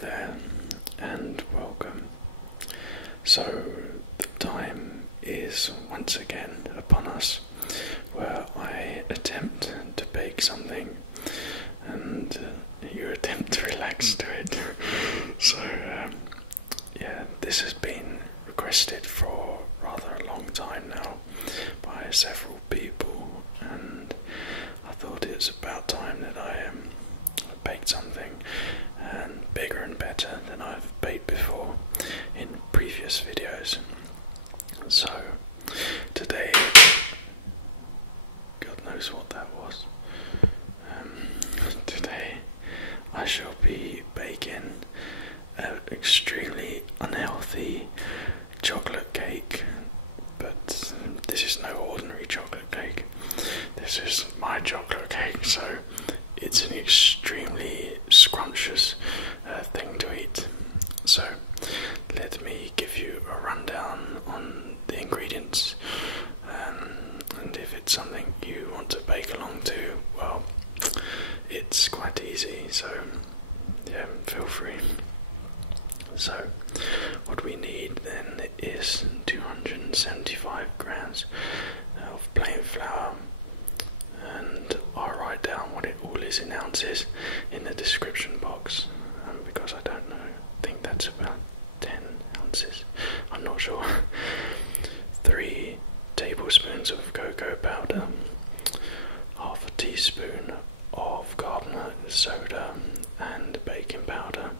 there, and welcome. So, the time is once again upon us where I attempt to bake something and you attempt to relax to it. So, yeah, this has been requested for rather a long time now by several people, and I thought it was about time that I baked something and bigger and better than I've baked before in previous videos. So today, God knows what that was. Today I shall be baking an extremely unhealthy chocolate cake, but this is no ordinary chocolate cake. This is my chocolate cake, so it's an extremely scrumptious thing to eat. So let me give you a rundown on the ingredients, and if it's something you want to bake along to, well, it's quite easy, so yeah, feel free. So what we need then is 275 grams of plain flour, and I'll write down what it all is in ounces in the description box, because I don't know, I think that's about 10 ounces, I'm not sure. 3 tablespoons of cocoa powder, half a teaspoon of carbonate soda and baking powder,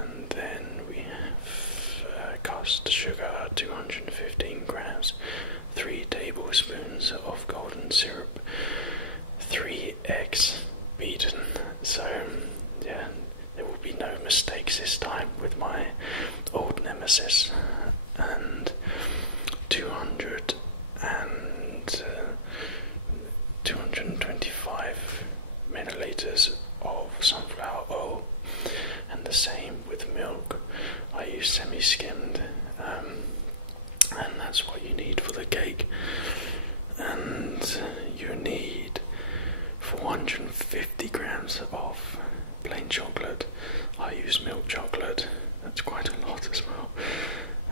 and then we have caster sugar 215 grams, 3 tablespoons of golden syrup, 3 eggs beaten. So yeah, there will be no mistakes this time with my old nemesis, and 225 milliliters of sunflower oil, and the same with milk. I use semi-skimmed, and that's what you need for the cake. And you need 450 grams of plain chocolate. I use milk chocolate, that's quite a lot as well,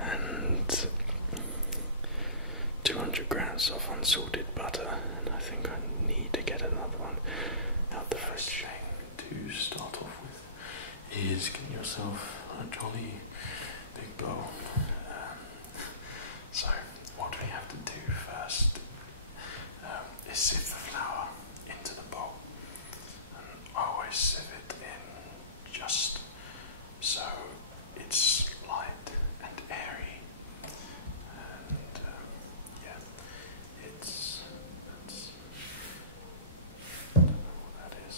and 200 grams of unsalted butter, and I think I need to get another one out. The first thing to start off with is get yourself a jolly big bowl. So what we have to do first is sieve the flour into the bowl, and I always sieve it in just so it's light and airy, and yeah, that's I don't know what that is,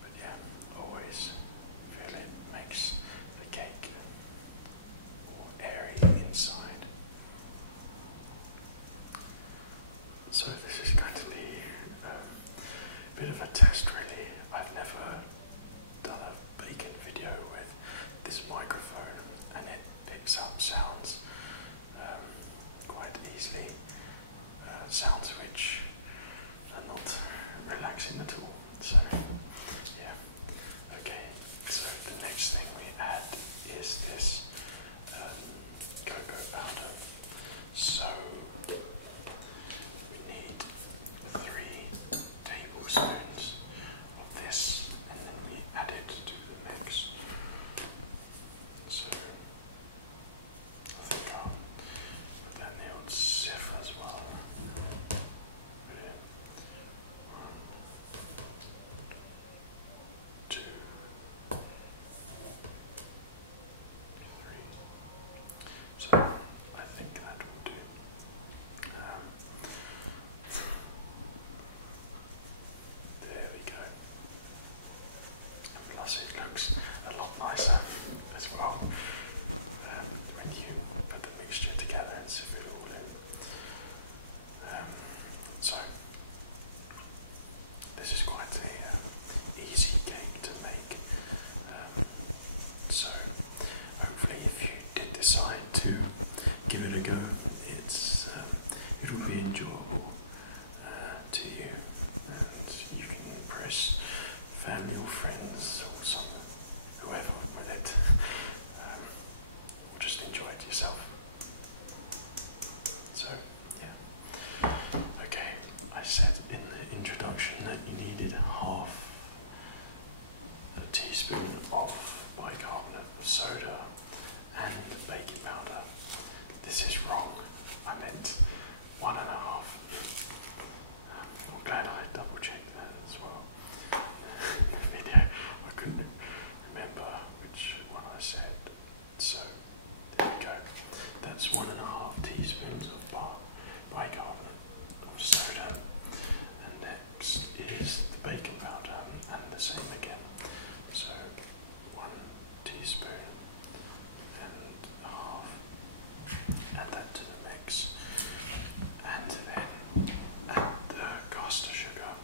but yeah, always feel it makes the cake more airy inside. So this is going to be a bit of a test, really. I've never done a baking video with this microphone, and it picks up sounds quite easily, sounds which are not relaxing at all. So yeah, okay, so the next thing we add is this cocoa powder. So we need 3 tablespoons of this, and then we add it to the mix. So I think I'll put that in the old sieve as well. Brilliant. 1, 2, 3. So I think that will do. There we go. And plus it looks a lot nicer as well when you put the mixture together and sieve it all in. So this is quite a easy cake to make. So hopefully if you did decide to give it a go, it will be enjoyable to you, and you can impress family or friends or whoever with it, or just enjoy it yourself. So, yeah. Okay, I said in the introduction that you needed half a teaspoon of bicarbonate of soda and baking powder. This is wrong. I meant 1.5. I'm glad I double checked that as well. In the video, I couldn't remember which one I said. So, there we go. That's 1.5 teaspoons of bicarbonate of soda. And next is the baking powder, and the same again. So 1 teaspoon and a half. Add that to the mix. And then add the caster sugar,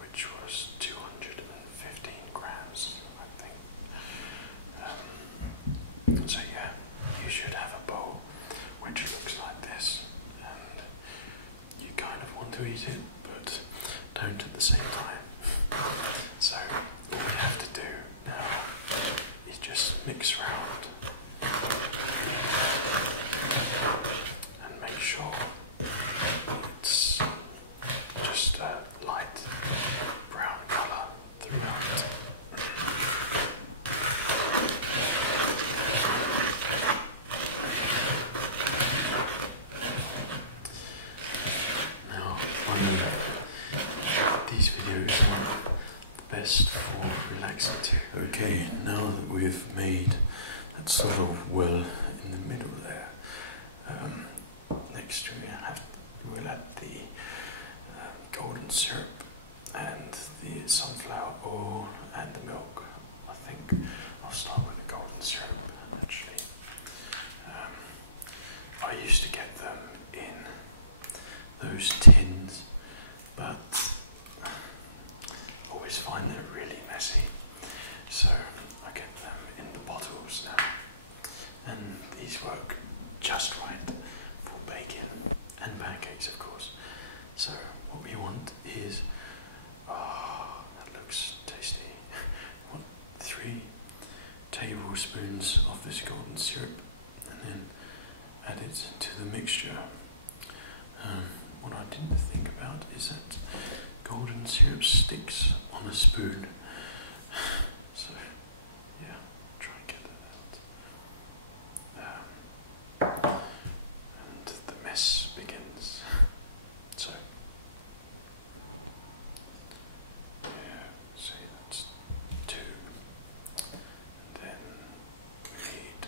which was 215 grams, I think. So yeah, you should have a bowl which looks like this, and you kind of want to eat it, but don't at the same time. So all we have to do now is just mix around and make sure it's just a light brown colour throughout. Now, I know these videos are the best for relaxing too. Okay, now that we've made that sort of well in the middle there, next we'll add the golden syrup and the sunflower oil and the milk. I think I'll start with the golden syrup actually. I used to get them in those tins, but I always find they're really messy, so I get them in the bottles now, and these work just right for bacon and pancakes, of course. So what we want is, that looks tasty. We want 3 tablespoons of this golden syrup, and then add it to the mixture. What I didn't think about is that golden syrup sticks on a spoon. So yeah, try and get that out. And the mess begins. So yeah, see, that's 2. And then we need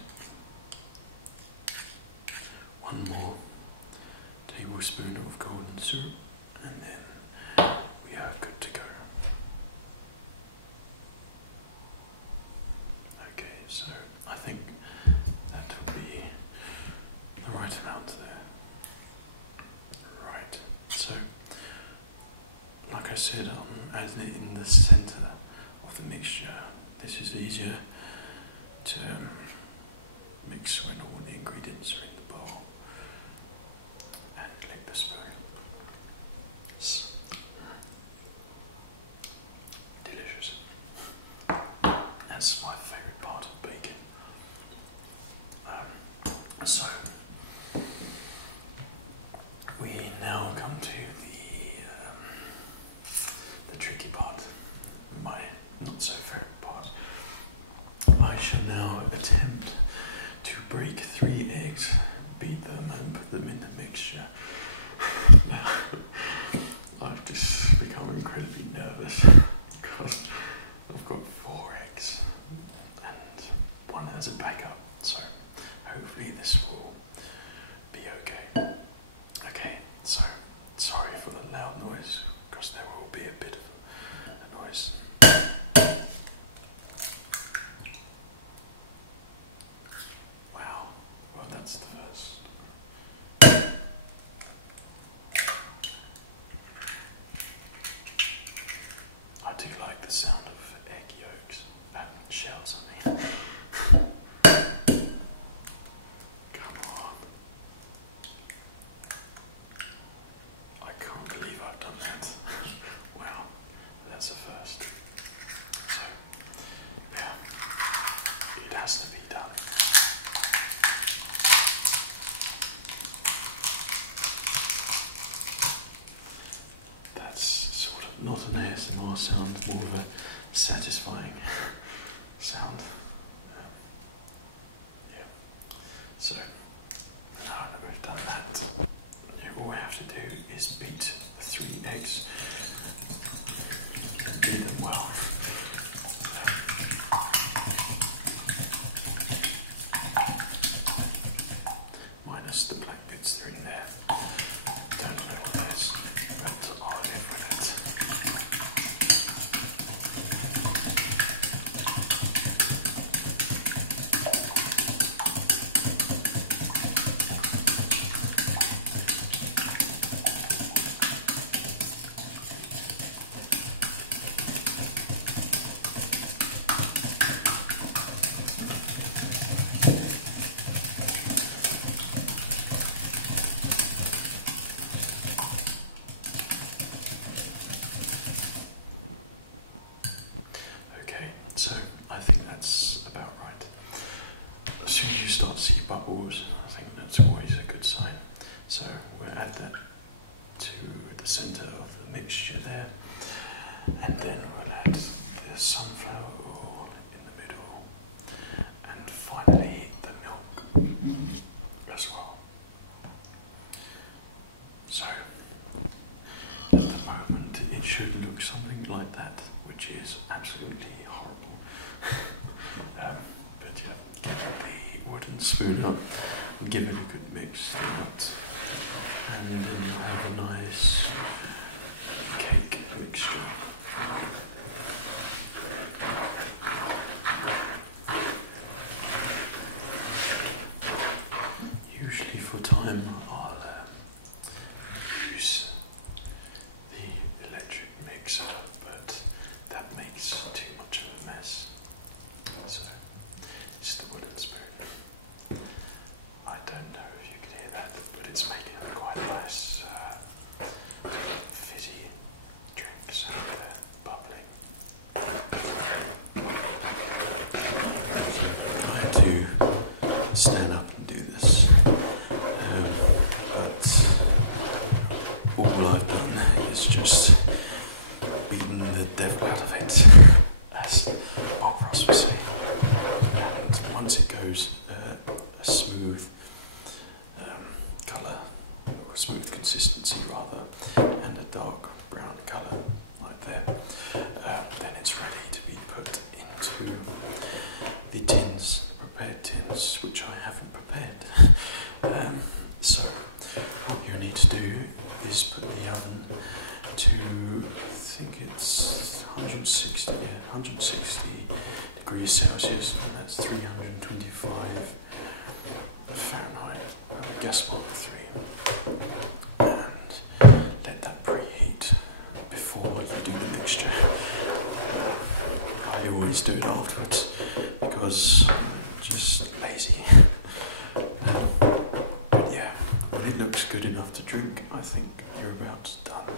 1 more tablespoon of golden syrup, and then we are good to go. Okay, so I think that will be the right amount there. Right, so like I said, I'm adding it in the centre of the mixture. This is easier to mix when all the ingredients are in the bowl. And lick the spoon. Delicious. That's my favourite part of bacon. So we now come to the tricky part, my not so favourite part. I shall now attempt to break 3 eggs, beat them and put them in the mixture. Now, I've just become incredibly nervous because I've got 4 eggs and 1 has a backup, so hopefully this will be okay. Okay, so sorry for the loud noise, because there will be a bit of a noise. Wow, well that's the first. I do like the sound of egg yolks, shells I mean. Come on. I can't believe I've done that. Wow, that's a first. ASMR sound, more of a satisfying sound. Yeah. So now that we've done that, all we have to do is beat the 3 eggs. Beat them well. Minus the black bits that are in there. Don't know what that is, but I'll live with it. So I think that's about right. As soon as you start to see bubbles, I think that's always a good sign. So we'll add that to the centre of the mixture there, and then we'll add the sunflower oil in the middle, and finally the milk as well. So at the moment it should look something like that, which is absolutely horrible. But yeah, get the wooden spoon up and give it a good mix throughout, and then you'll have a nice cake mixture. Usually for time I'll use the electric mixer, but that makes too much of a mess. So it's the wooden spoon. I don't know if you can hear that, but it's making quite a nice fizzy drink sound there, bubbling. So I had to stand up and do this, but all I've done is just beaten the devil out of it, as Bob Ross would say. And once it goes a smooth colour, or a smooth consistency rather, and a dark brown colour like there, then it's ready to be put into the tins, prepared tins, which I haven't prepared. So what you need to do is put the oven to, I think it's 160 degrees Celsius, and that's 325 Fahrenheit, gas mark 3, and let that preheat before you do the mixture. I always do it afterwards because I'm just lazy. But yeah, when it looks good enough to drink, I think you're about done.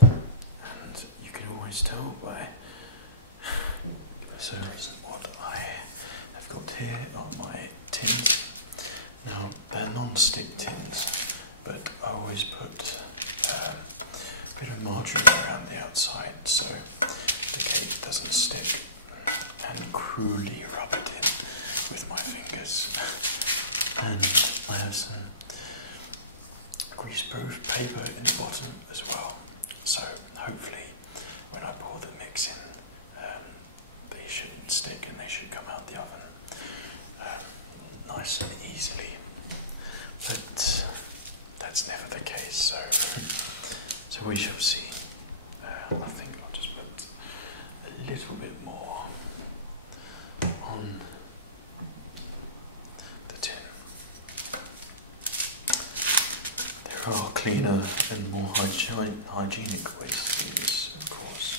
And you can always tell by... So what I have got here are my tins. Now they're non-stick tins, but I always put a bit of margarine around the outside so the cake doesn't stick, and cruelly rub it in with my fingers. And I have some greaseproof paper in the bottom as well, so hopefully when I pour the mix in, they shouldn't stick and they should come out the oven nice and easily. But that's never the case, so we shall see. I think I'll just put a little bit more on the tin. There are cleaner and more hygienic ways to do this, of course.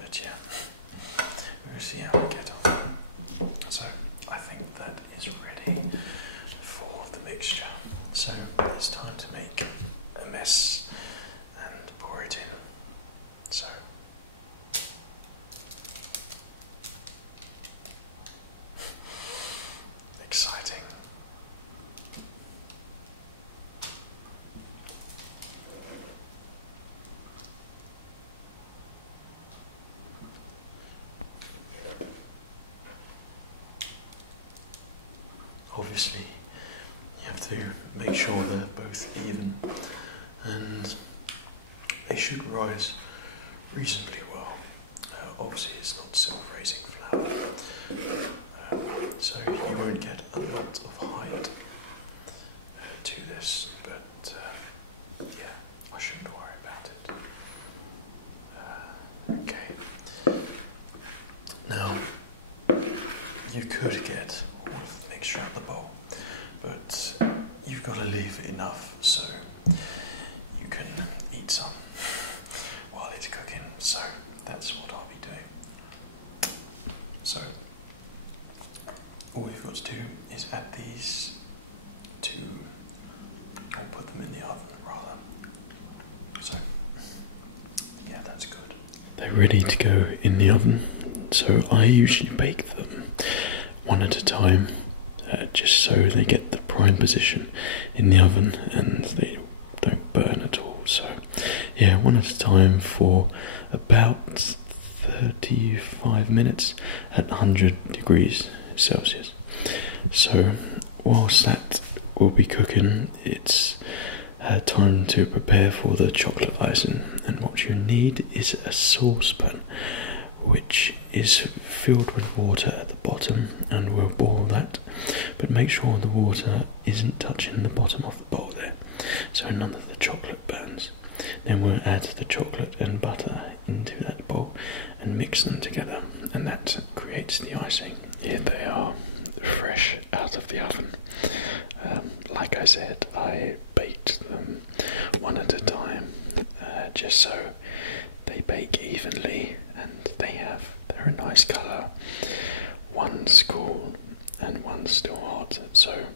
But yeah, we'll see how we get on. So I think that is ready for the mixture. So it's time to make a mess and pour it in. So exciting. obviously you have to make sure they're both even, and they should rise reasonably well. Obviously it's not self-raising flour, so you won't get a lot of height to this, but yeah, I shouldn't worry about it. Okay. Now, you could get all of the mixture out the bowl, but you've got to leave enough so you can eat some while it's cooking. So that's what I'll be doing. So all you've got to do is add these to, or put them in the oven rather. So yeah, that's good. They're ready to go in the oven, so I usually bake them one at a time, just so they get the prime position in the oven and they don't burn at all. So yeah, one at a time for about 35 minutes at 100 degrees Celsius. So whilst that will be cooking, it's time to prepare for the chocolate icing, and what you need is a saucepan which is filled with water at the bottom, and we'll boil that, but make sure the water isn't touching the bottom of the bowl there, so none of the chocolate burns. Then we'll add the chocolate and butter into that bowl and mix them together, and that creates the icing. Here they are, fresh out of the oven. Like I said, I baked them one at a time, just so they bake evenly and they're a nice colour. One's cool and one's still hot, so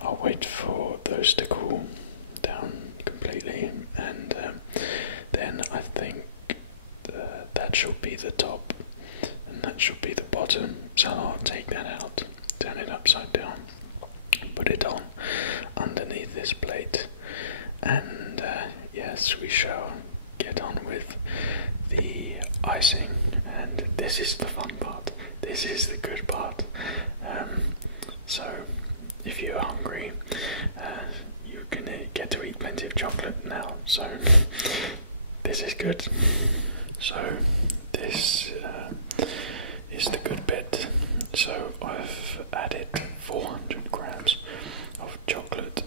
I'll wait for those to cool down completely, and then I think that should be the top and that should be the bottom. So I'll take that out, turn it upside down, put it on underneath this plate, and yes, we shall get on with the icing. And this is the fun part, this is the good part. So if you're hungry, you can get to eat plenty of chocolate now, so this is good. So this is the good bit. So I've added 400 grams of chocolate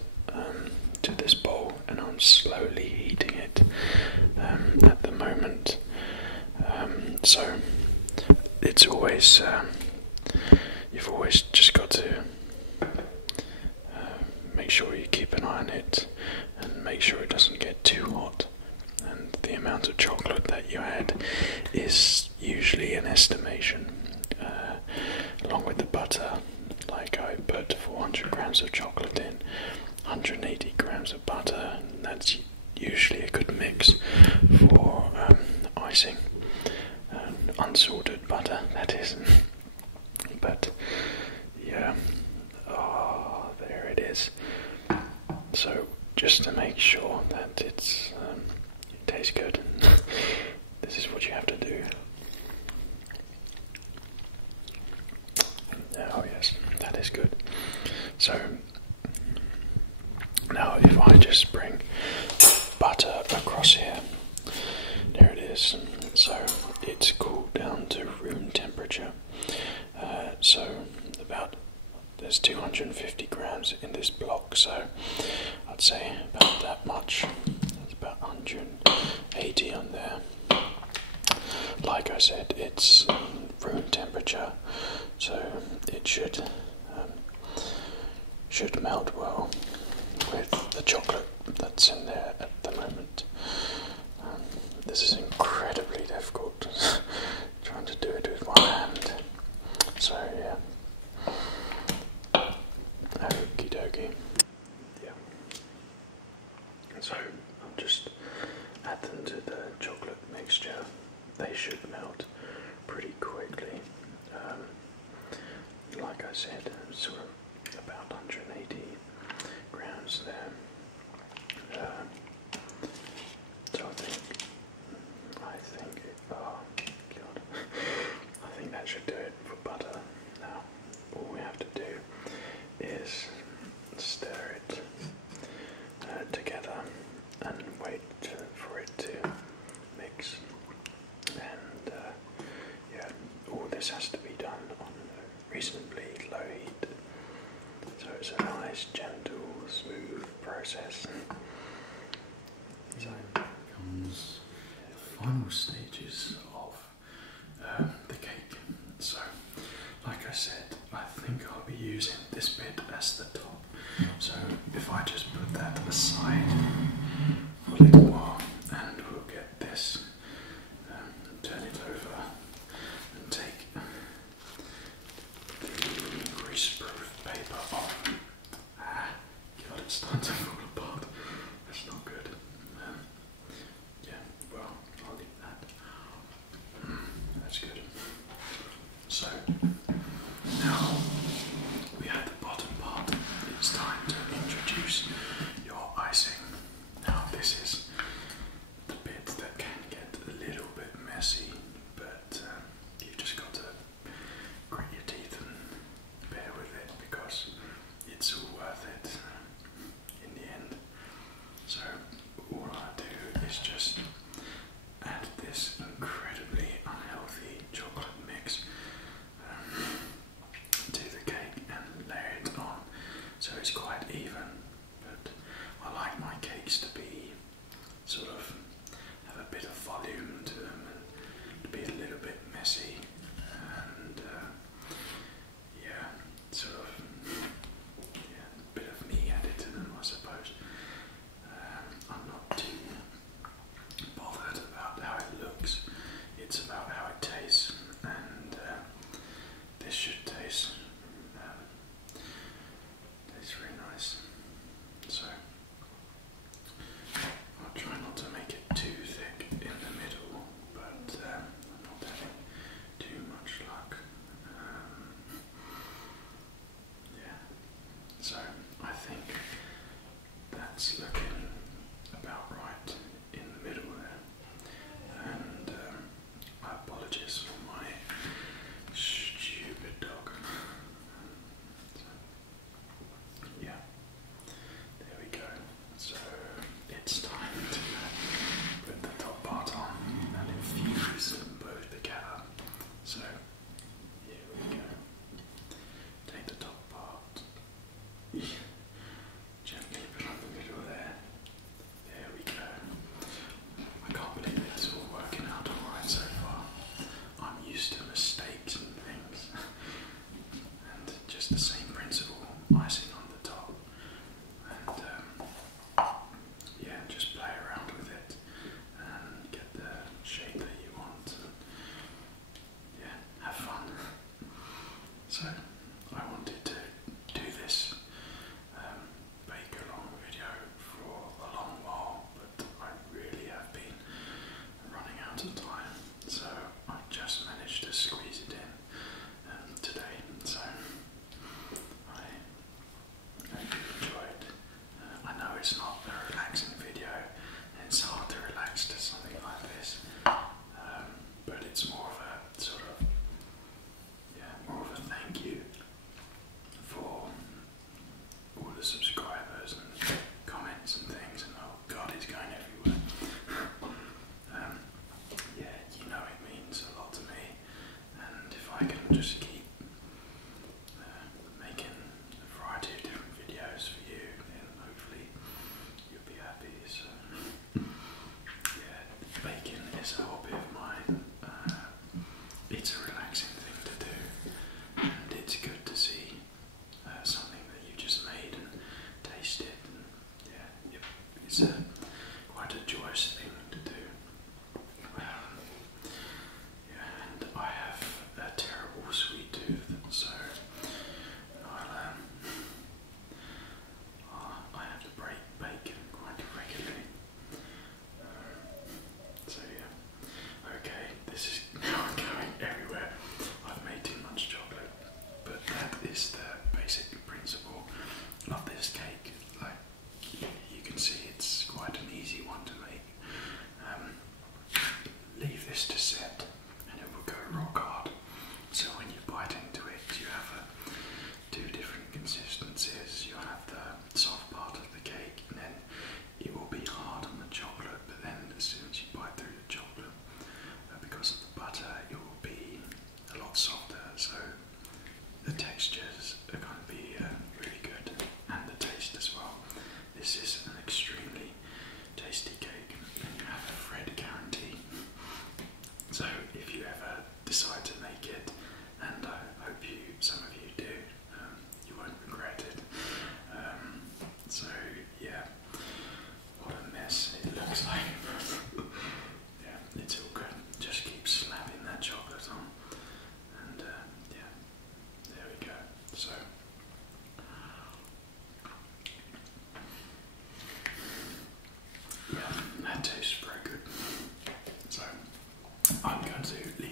to this bowl, and I'm slowly heating it at the moment. So it's always, you've always just got to make sure you keep an eye on it and make sure it doesn't get too hot. And the amount of chocolate that you add is usually an estimation, along with the butter. Like I put 400 grams of chocolate in, 180 grams of butter, and that's usually a good mix for icing. Unsalted butter, that is. But yeah, there it is. So just to make sure that it tastes good, this is what you have to do. Oh yes, that is good. So now if I just bring butter across here, there it is. So it's cooled down to room temperature. So there's 250 grams in this block, so I'd say about that much. That's about 180 on there. Like I said, it's room temperature, so it should melt well with the chocolate that's in there at the moment. This is incredibly difficult, trying to do it with one hand. So yeah, okie dokie. Yeah. So I'll just add them to the chocolate mixture. They should melt pretty quickly. Like I said, sort of about 180 grams there. So I think oh god, I think that should do it for butter. Now all we have to do stages of the cake. So, like I said, I think I'll be using this bit as the top. So if I just put that aside for a little while, and we'll get this, turn it over and take the greaseproof paper off. God, it's starting to fall apart. That's not good. Yeah, well, I'll leave that. That's good. So, now we have the bottom part. It's time to introduce your icing. Now, this is the bit that can get a little bit messy, but you've just got to grit your teeth and bear with it because it's all worth it in the end. So all I do is just add this incredibly unhealthy chocolate mix to the cake and layer it on so it's quite even. But I like my cakes to be sort of have a bit of volume to them and to be a little bit messy and yeah, sort of a bit of me added to them, I suppose. I'm not too bothered about how it looks, it's about how it tastes, and this should taste really nice. So I'll try not to make it too thick in the middle, but I'm not having too much luck. Yeah, so I think that's looking about right in the middle there. And my apologies for my stupid dog. So, yeah, there we go. So it's time to put the top part on and infuse them both together. So here we go. Take the top part, gently put on the middle there. There we go. I can't believe it's all working out alright so far. I'm used to mistakes and things. And just the same principle, icing on the top. And yeah, just play around with it and get the shape that you want. And, yeah, have fun. So I wanted to do this bake along video for a long while, but I really have been running out of time, so I just managed to squeeze it in today. So I hope you enjoyed. I know it's not a relaxing video, and it's hard to relax to something like this, but it's more of a sort of, more of a thank you for all the subscribers and comments and things, and oh god, it's going everywhere. Yeah, you know it means a lot to me, and if I can just keep making a variety of different videos for you, then hopefully you'll be happy. So yeah, baking is a hobby of mine. So if you ever decide to make it, and I hope some of you do, you won't regret it. So yeah, what a mess it looks like. Yeah, it's all good. Just keep slapping that chocolate on, and yeah, there we go. So yeah, that tastes very good. So I'm going to leave